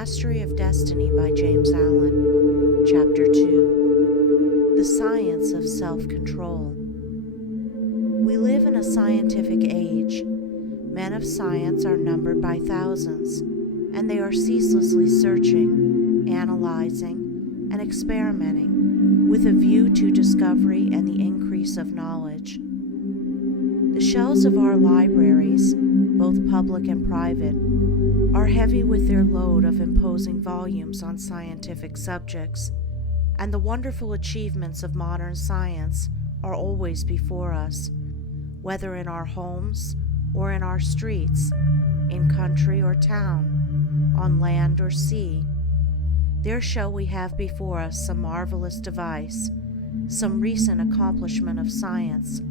Mastery of Destiny by James Allen, Chapter 2, The Science of Self-Control. We live in a scientific age. Men of science are numbered by thousands, and they are ceaselessly searching, analyzing, and experimenting with a view to discovery and the increase of knowledge. The shelves of our libraries, both public and private, are heavy with their load of imposing volumes on scientific subjects, and the wonderful achievements of modern science are always before us, whether in our homes or in our streets, in country or town, on land or sea. There shall we have before us some marvelous device, some recent accomplishment of science,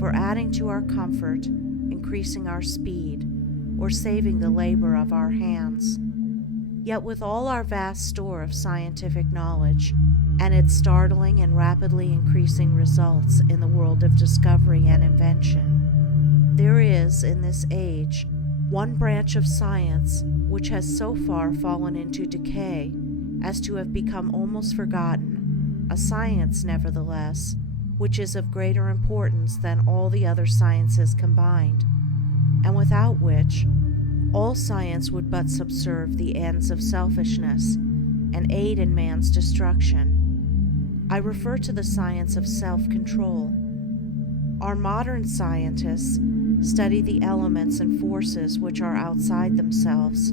for adding to our comfort, increasing our speed, or saving the labor of our hands. Yet with all our vast store of scientific knowledge, and its startling and rapidly increasing results in the world of discovery and invention, there is, in this age, one branch of science which has so far fallen into decay as to have become almost forgotten, a science, nevertheless, which is of greater importance than all the other sciences combined, and without which all science would but subserve the ends of selfishness and aid in man's destruction. I refer to the science of self-control. Our modern scientists study the elements and forces which are outside themselves,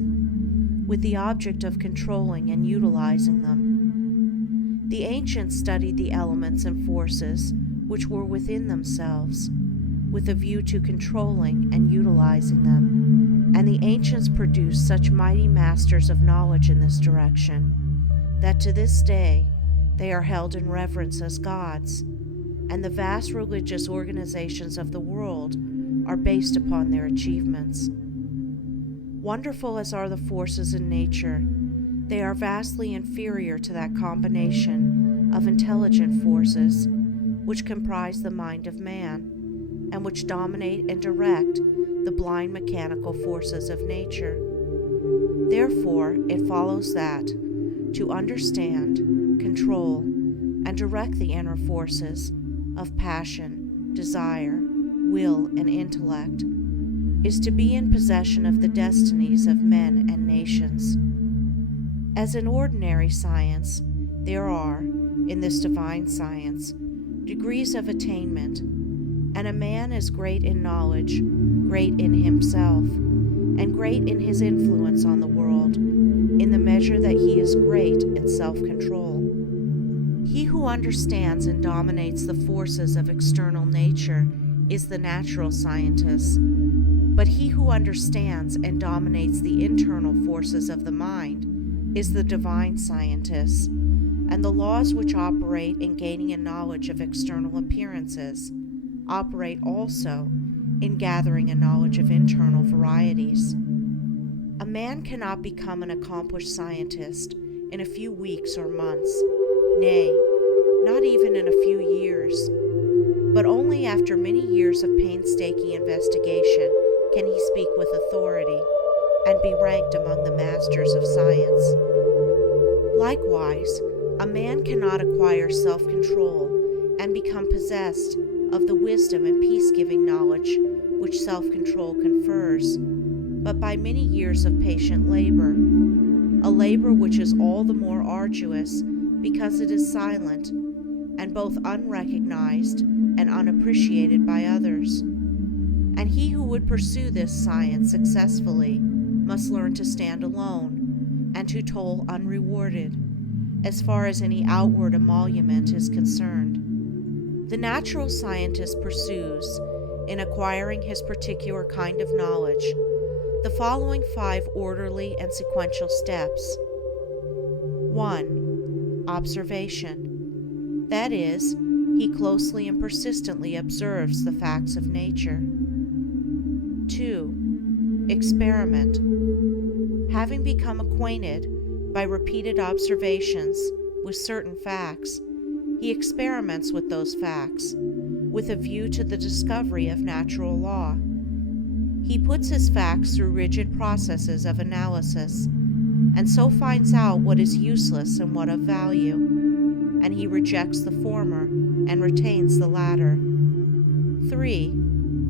with the object of controlling and utilizing them. The ancients studied the elements and forces which were within themselves, with a view to controlling and utilizing them, and the ancients produced such mighty masters of knowledge in this direction, that to this day they are held in reverence as gods, and the vast religious organizations of the world are based upon their achievements. Wonderful as are the forces in nature, they are vastly inferior to that combination of intelligent forces which comprise the mind of man, and which dominate and direct the blind mechanical forces of nature. Therefore, it follows that to understand, control, and direct the inner forces of passion, desire, will, and intellect is to be in possession of the destinies of men and nations. As in ordinary science, there are, in this divine science, degrees of attainment, and a man is great in knowledge, great in himself, and great in his influence on the world, in the measure that he is great in self-control. He who understands and dominates the forces of external nature is the natural scientist, but he who understands and dominates the internal forces of the mind is the divine scientist, and the laws which operate in gaining a knowledge of external appearances operate also in gathering a knowledge of internal varieties. A man cannot become an accomplished scientist in a few weeks or months, nay, not even in a few years, but only after many years of painstaking investigation can he speak with authority and be ranked among the masters of science. Likewise, a man cannot acquire self-control and become possessed of the wisdom and peace-giving knowledge which self-control confers, but by many years of patient labor, a labor which is all the more arduous because it is silent and both unrecognized and unappreciated by others. And he who would pursue this science successfully must learn to stand alone and to toil unrewarded, as far as any outward emolument is concerned. The natural scientist pursues, in acquiring his particular kind of knowledge, the following 5 orderly and sequential steps. 1. Observation. That is, he closely and persistently observes the facts of nature. 2. Experiment. Having become acquainted by repeated observations with certain facts, he experiments with those facts, with a view to the discovery of natural law. He puts his facts through rigid processes of analysis, and so finds out what is useless and what of value, and he rejects the former and retains the latter. 3.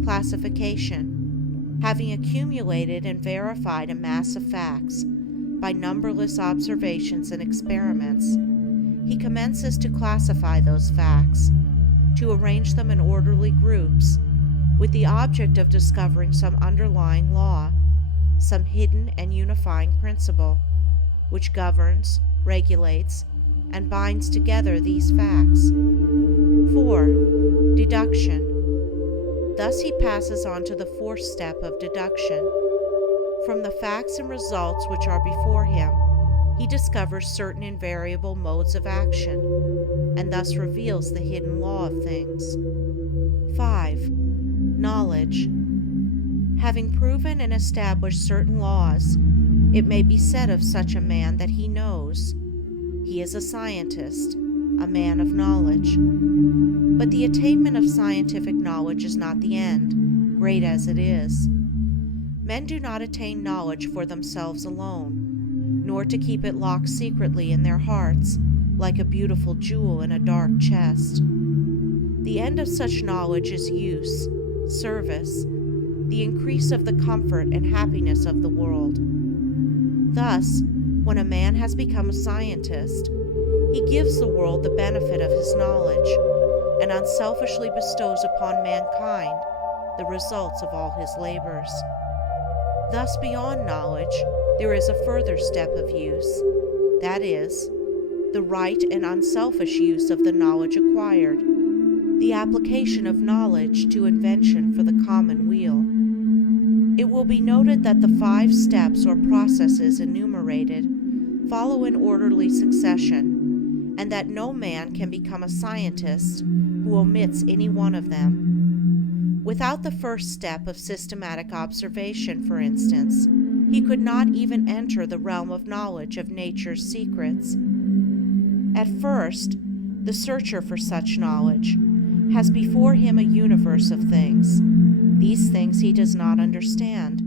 Classification. Having accumulated and verified a mass of facts by numberless observations and experiments, he commences to classify those facts, to arrange them in orderly groups, with the object of discovering some underlying law, some hidden and unifying principle, which governs, regulates, and binds together these facts. 4. Deduction. Thus he passes on to the fourth step of deduction. From the facts and results which are before him, he discovers certain invariable modes of action, and thus reveals the hidden law of things. 5. Knowledge. Having proven and established certain laws, it may be said of such a man that he knows. He is a scientist, a man of knowledge. But the attainment of scientific knowledge is not the end, great as it is. Men do not attain knowledge for themselves alone, nor to keep it locked secretly in their hearts, like a beautiful jewel in a dark chest. The end of such knowledge is use, service, the increase of the comfort and happiness of the world. Thus, when a man has become a scientist, he gives the world the benefit of his knowledge, and unselfishly bestows upon mankind the results of all his labors. Thus, beyond knowledge, there is a further step of use, that is, the right and unselfish use of the knowledge acquired, the application of knowledge to invention for the common weal. It will be noted that the 5 steps or processes enumerated follow in orderly succession, and that no man can become a scientist who omits any one of them. Without the first step of systematic observation, for instance, he could not even enter the realm of knowledge of nature's secrets. At first, the searcher for such knowledge has before him a universe of things. These things he does not understand.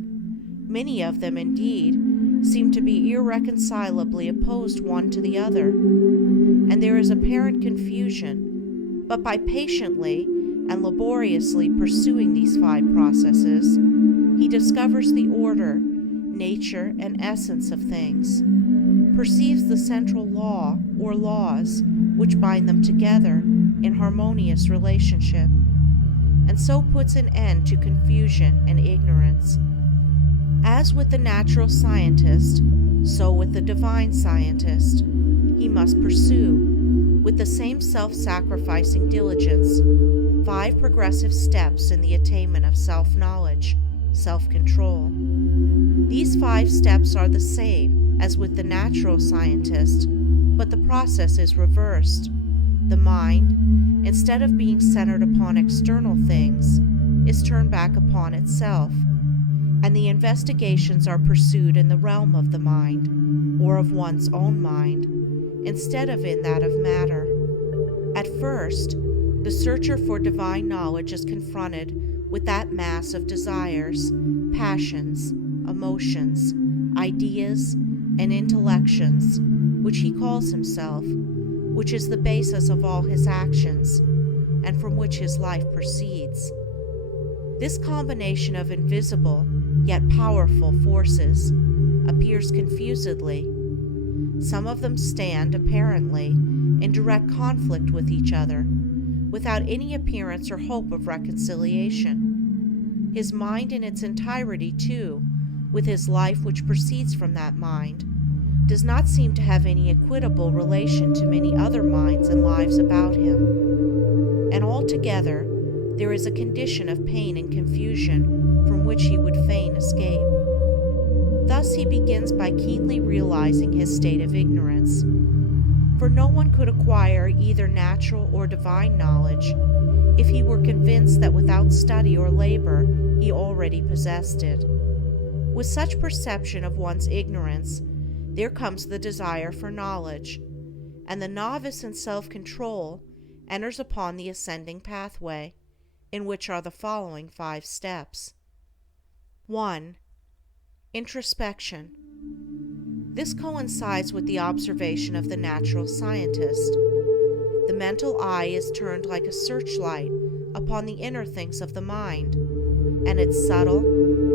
Many of them, indeed, seem to be irreconcilably opposed one to the other, and there is apparent confusion. But by patiently and laboriously pursuing these 5 processes, he discovers the order, nature, and essence of things, perceives the central law or laws which bind them together in harmonious relationship, and so puts an end to confusion and ignorance. As with the natural scientist, so with the divine scientist, he must pursue, with the same self-sacrificing diligence, 5 progressive steps in the attainment of self-knowledge, self-control. These 5 steps are the same as with the natural scientist, but the process is reversed. The mind, instead of being centered upon external things, is turned back upon itself, and the investigations are pursued in the realm of the mind, or of one's own mind, instead of in that of matter. At first, the searcher for divine knowledge is confronted with that mass of desires, passions, emotions, ideas, and intellections, which he calls himself, which is the basis of all his actions, and from which his life proceeds. This combination of invisible yet powerful forces appears confusedly. Some of them stand, apparently, in direct conflict with each other, without any appearance or hope of reconciliation. His mind in its entirety, too, with his life which proceeds from that mind, does not seem to have any equitable relation to many other minds and lives about him. And altogether, there is a condition of pain and confusion from which he would fain escape. Thus he begins by keenly realizing his state of ignorance. For no one could acquire either natural or divine knowledge if he were convinced that without study or labor he already possessed it. With such perception of one's ignorance, there comes the desire for knowledge, and the novice in self-control enters upon the ascending pathway, in which are the following 5 steps. 1. Introspection. This coincides with the observation of the natural scientist. The mental eye is turned like a searchlight upon the inner things of the mind, and its subtle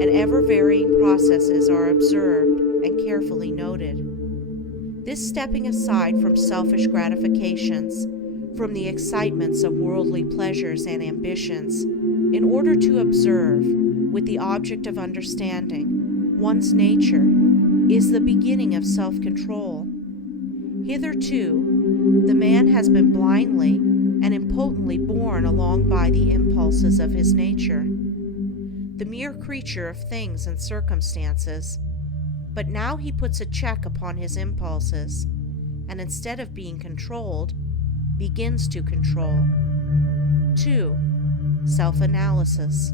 and ever-varying processes are observed and carefully noted. This stepping aside from selfish gratifications, from the excitements of worldly pleasures and ambitions, in order to observe, with the object of understanding, one's nature, is the beginning of self-control. Hitherto, the man has been blindly and impotently borne along by the impulses of his nature, the mere creature of things and circumstances. But now he puts a check upon his impulses, and instead of being controlled, begins to control. 2. Self-analysis.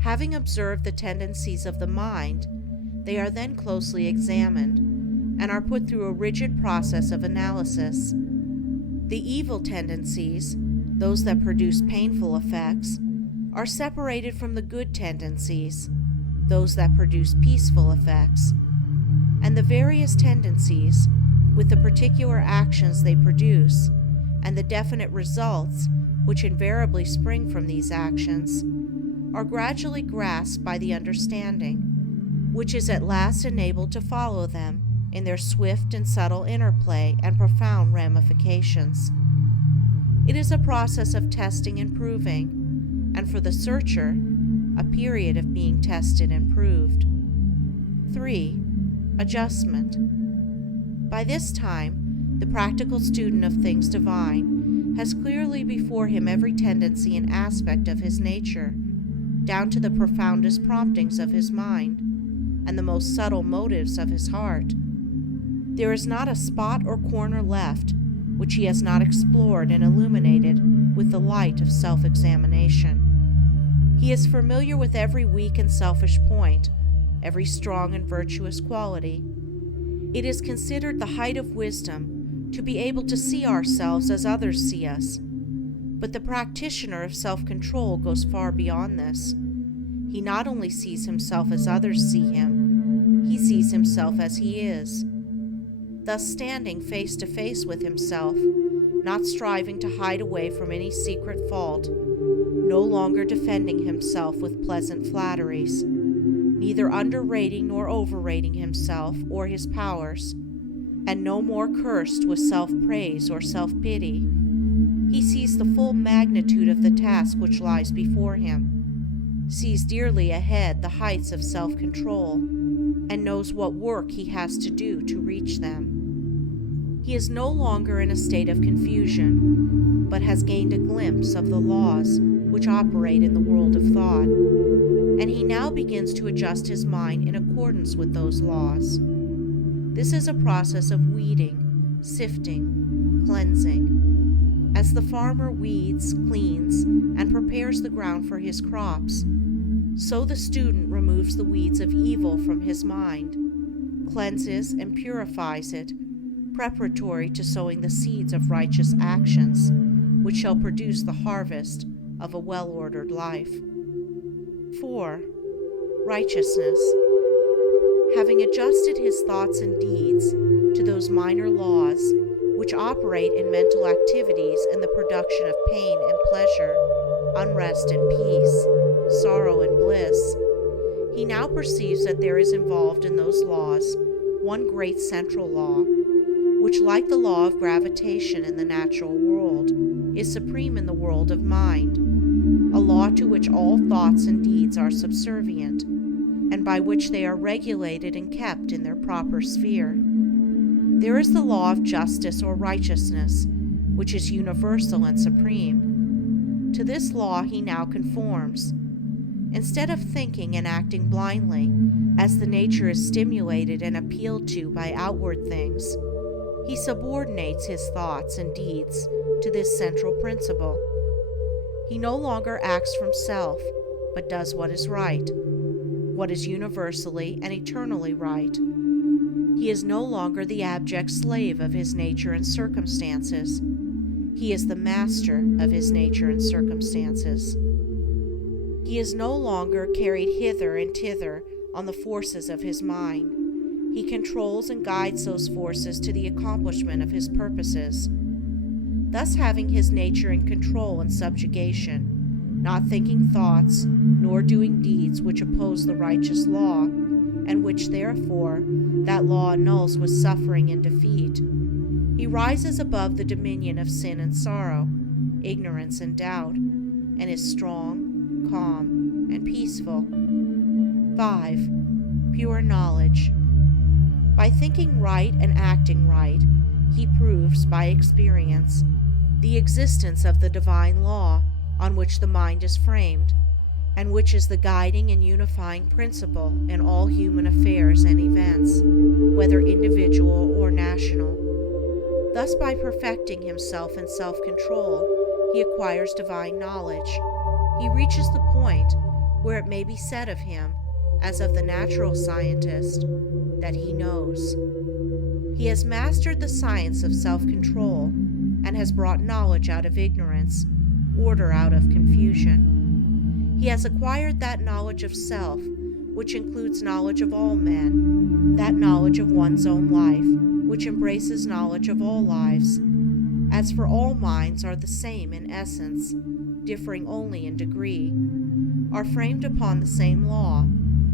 Having observed the tendencies of the mind, they are then closely examined and are put through a rigid process of analysis. The evil tendencies, those that produce painful effects, are separated from the good tendencies, those that produce peaceful effects, and the various tendencies, with the particular actions they produce, and the definite results which invariably spring from these actions, are gradually grasped by the understanding, which is at last enabled to follow them in their swift and subtle interplay and profound ramifications. It is a process of testing and proving, and for the searcher, a period of being tested and proved. 3. Adjustment. By this time, the practical student of things divine has clearly before him every tendency and aspect of his nature, down to the profoundest promptings of his mind, and the most subtle motives of his heart. There is not a spot or corner left which he has not explored and illuminated with the light of self-examination. He is familiar with every weak and selfish point, every strong and virtuous quality. It is considered the height of wisdom to be able to see ourselves as others see us. But the practitioner of self-control goes far beyond this. He not only sees himself as others see him, he sees himself as he is. Thus standing face to face with himself, not striving to hide away from any secret fault, no longer defending himself with pleasant flatteries, neither underrating nor overrating himself or his powers, and no more cursed with self-praise or self-pity. He sees the full magnitude of the task which lies before him, sees dearly ahead the heights of self-control, and knows what work he has to do to reach them. He is no longer in a state of confusion, but has gained a glimpse of the laws which operate in the world of thought, and he now begins to adjust his mind in accordance with those laws. This is a process of weeding, sifting, cleansing. As the farmer weeds, cleans, and prepares the ground for his crops, so the student removes the weeds of evil from his mind, cleanses and purifies it, preparatory to sowing the seeds of righteous actions, which shall produce the harvest of a well-ordered life. 4. Righteousness. Having adjusted his thoughts and deeds to those minor laws which operate in mental activities in the production of pain and pleasure, unrest and peace, sorrow and bliss, he now perceives that there is involved in those laws one great central law, which, like the law of gravitation in the natural world, is supreme in the world of mind, a law to which all thoughts and deeds are subservient, and by which they are regulated and kept in their proper sphere. There is the law of justice or righteousness, which is universal and supreme. To this law he now conforms. Instead of thinking and acting blindly, as the nature is stimulated and appealed to by outward things, he subordinates his thoughts and deeds to this central principle. He no longer acts from self, but does what is right, what is universally and eternally right. He is no longer the abject slave of his nature and circumstances. He is the master of his nature and circumstances. He is no longer carried hither and thither on the forces of his mind. He controls and guides those forces to the accomplishment of his purposes, thus having his nature in control and subjugation, not thinking thoughts, nor doing deeds which oppose the righteous law, and which therefore that law annuls with suffering and defeat. He rises above the dominion of sin and sorrow, ignorance and doubt, and is strong, calm, and peaceful. 5. Pure knowledge. By thinking right and acting right, he proves by experience the existence of the divine law on which the mind is framed, and which is the guiding and unifying principle in all human affairs and events, whether individual or national. Thus, by perfecting himself in self-control, he acquires divine knowledge. He reaches the point where it may be said of him, as of the natural scientist, that he knows. He has mastered the science of self-control and has brought knowledge out of ignorance, order out of confusion. He has acquired that knowledge of self, which includes knowledge of all men, that knowledge of one's own life, which embraces knowledge of all lives. As for all minds are the same in essence, differing only in degree, are framed upon the same law,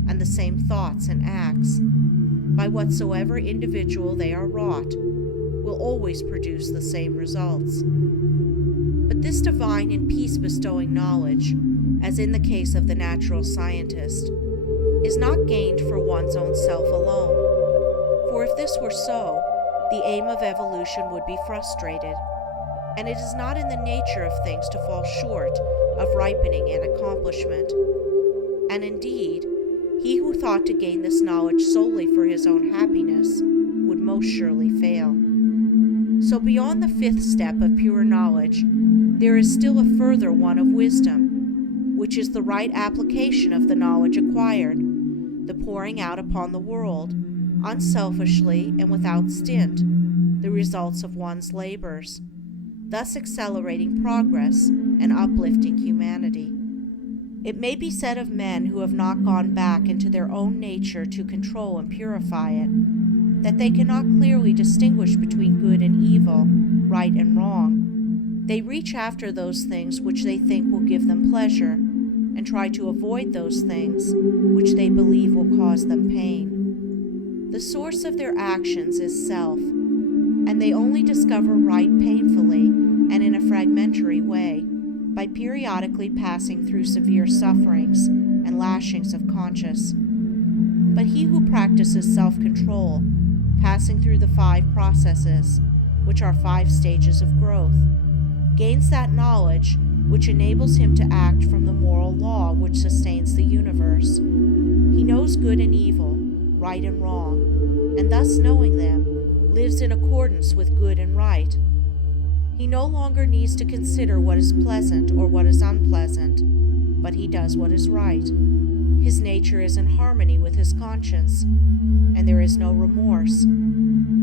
and the same thoughts and acts, by whatsoever individual they are wrought, will always produce the same results. But this divine and peace-bestowing knowledge, as in the case of the natural scientist, is not gained for one's own self alone, for if this were so, the aim of evolution would be frustrated, and it is not in the nature of things to fall short of ripening and accomplishment. And indeed, he who thought to gain this knowledge solely for his own happiness would most surely fail. So beyond the 5th step of pure knowledge, there is still a further one of wisdom, which is the right application of the knowledge acquired, the pouring out upon the world, unselfishly and without stint, the results of one's labors, thus accelerating progress and uplifting humanity. It may be said of men who have not gone back into their own nature to control and purify it, that they cannot clearly distinguish between good and evil, right and wrong. They reach after those things which they think will give them pleasure, and try to avoid those things which they believe will cause them pain. The source of their actions is self, and they only discover right painfully and in a fragmentary way, by periodically passing through severe sufferings and lashings of conscience. But he who practices self-control, passing through the 5 processes, which are 5 stages of growth, gains that knowledge which enables him to act from the moral law which sustains the universe. He knows good and evil, right and wrong, and thus knowing them, lives in accordance with good and right. He no longer needs to consider what is pleasant or what is unpleasant, but he does what is right. His nature is in harmony with his conscience, and there is no remorse.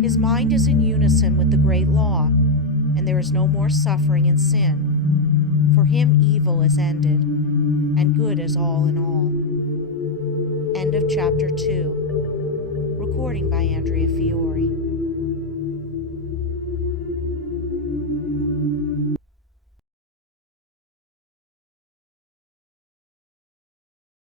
His mind is in unison with the great law, and there is no more suffering and sin. For him evil is ended, and good is all in all. End of chapter 2. Recording by Andrea Fiore.